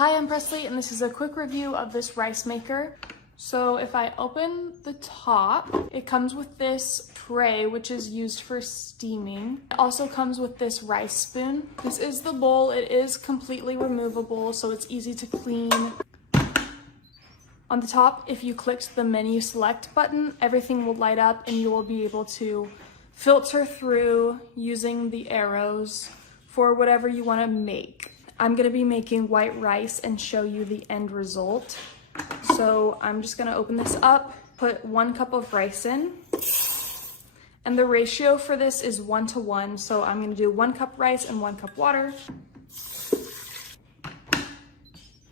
Hi, I'm Presley, and this is a quick review of this rice maker. So if I open the top, it comes with this tray, which is used for steaming. It also comes with this rice spoon. This is the bowl. It is completely removable, so it's easy to clean. On the top, if you clicked the menu select button, everything will light up and you will be able to filter through using the arrows for whatever you want to make. I'm going to be making white rice and show you the end result. So I'm just going to open this up, put 1 cup of rice in, and the ratio for this is 1:1. So I'm going to do 1 cup rice and 1 cup water.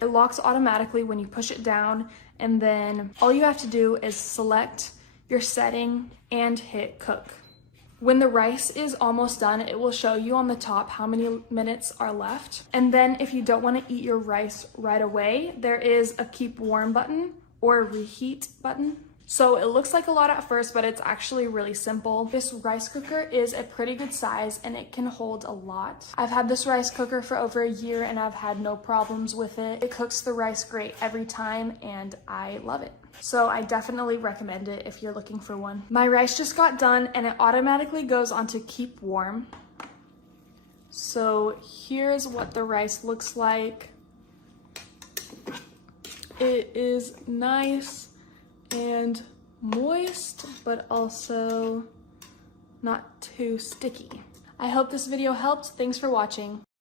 It locks automatically when you push it down, and then all you have to do is select your setting and hit cook. When the rice is almost done, it will show you on the top how many minutes are left. And then if you don't want to eat your rice right away, there is a keep warm button or a reheat button. So it looks like a lot at first, but it's actually really simple. This rice cooker is a pretty good size and it can hold a lot. I've had this rice cooker for over a year and I've had no problems with it. It cooks the rice great every time and I love it. So I definitely recommend it if you're looking for one. My rice just got done and it automatically goes onto keep warm. So here's what the rice looks like. It is nice and moist, but also not too sticky. I hope this video helped. Thanks for watching.